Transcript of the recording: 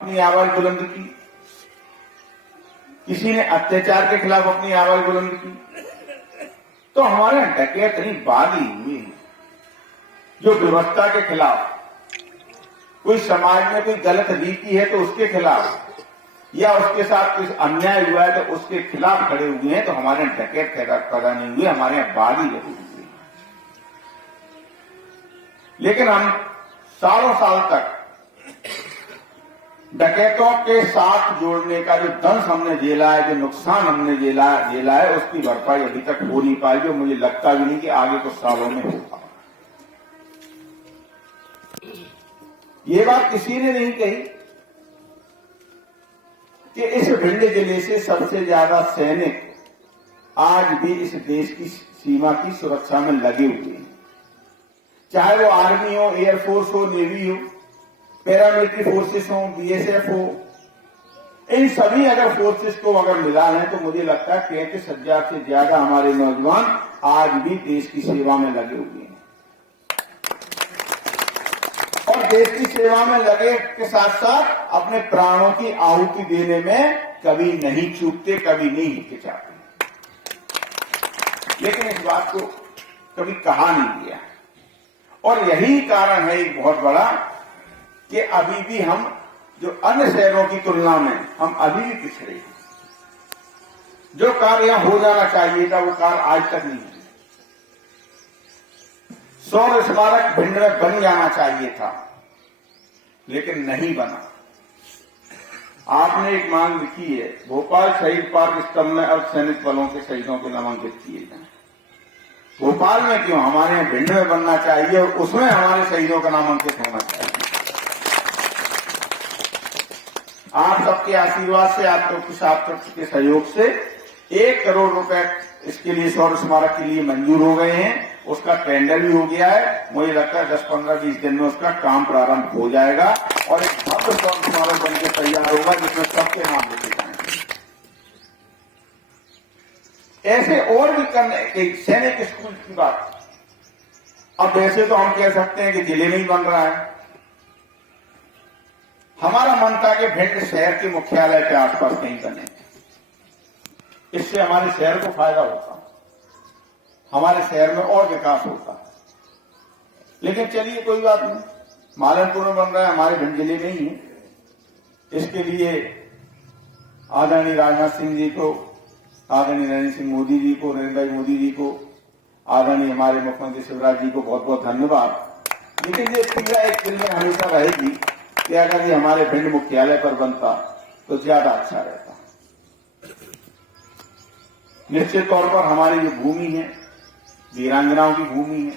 अपनी आवाज बुलंद की, किसी ने अत्याचार के खिलाफ अपनी आवाज बुलंद की, तो हमारे यहाँ डकैत नहीं बागी हुई जो व्यवस्था के खिलाफ, कोई समाज में कोई गलत रीति है तो उसके खिलाफ या उसके साथ कुछ अन्याय हुआ है तो उसके खिलाफ खड़े हुए हैं। तो हमारे यहाँ डकैत पैदा नहीं हुए, हमारे यहाँ बागी लगे हुए। लेकिन हम सालों साल तक डकैतों के साथ जोड़ने का जो दंश हमने झेला है, जो नुकसान हमने झेला है, उसकी भरपाई अभी तक हो नहीं पाई, जो मुझे लगता भी नहीं कि आगे कुछ सालों में होगा। ये बात किसी ने नहीं कही कि इस भिंड जिले से सबसे ज्यादा सैनिक आज भी इस देश की सीमा की सुरक्षा में लगे हुए हैं, चाहे वो आर्मी हो, एयरफोर्स हो, नेवी हो, पैरामिलिट्री फोर्सेस हो, बीएसएफ हो। इन सभी अगर फोर्सेस को अगर मिला लें तो मुझे लगता है 33,000 से ज्यादा हमारे नौजवान आज भी देश की सेवा में लगे हुए हैं और देश की सेवा में लगे के साथ साथ अपने प्राणों की आहुति देने में कभी नहीं चूकते, कभी नहीं हिचकिचाते। लेकिन इस बात को कभी कहा नहीं गया और यही कारण है एक बहुत बड़ा कि अभी भी हम जो अन्य शहरों की तुलना में हम अभी भी पिछड़े हैं। जो कार्य यहां हो जाना चाहिए था वो कार्य आज तक नहीं हुआ। शौर्य स्मारक भिंड में बन जाना चाहिए था लेकिन नहीं बना। आपने एक मांग लिखी है, भोपाल शहीद पार्क स्तंभ में अर्धसैनिक बलों के शहीदों के नामांकित किए जाए। भोपाल में क्यों, हमारे यहाँ भिंड में बनना चाहिए और उसमें हमारे शहीदों का नामांकित होना चाहिए। आप सबके आशीर्वाद से, आपके सहयोग से 1 करोड़ रुपए इसके लिए शौर्य स्मारक के लिए मंजूर हो गए हैं। उसका टेंडर भी हो गया है। मुझे लगता है 10, 15, 20 दिन में उसका काम प्रारंभ हो जाएगा और एक भव्य शौर्य स्मारक बनकर तैयार होगा जिसमें सबके नाम लिखे जाएंगे। ऐसे और भी करने के सैनिक स्कूल की बात, अब वैसे तो हम कह सकते हैं कि जिले में ही बन रहा है। हमारा मन था कि भिंड शहर के मुख्यालय के आसपास कहीं बने, इससे हमारे शहर को फायदा होता, हमारे शहर में और विकास होता। लेकिन चलिए कोई बात नहीं, मालनपुर में बन रहा है, हमारे भिंड जिले में ही है। इसके लिए आदरणीय राजनाथ सिंह जी को, आदरणीय नरेंद्र सिंह मोदी जी को, नरेंद्र भाई मोदी जी को, आदरणीय हमारे मुख्यमंत्री शिवराज जी को बहुत बहुत धन्यवाद। लेकिन ये पीड़ा एक दिल में हमेशा रहेगी कि अगर ये हमारे भिंड मुख्यालय पर बनता तो ज्यादा अच्छा रहता। निश्चित तौर पर हमारी जो भूमि है वीरांगनाओं की भूमि है।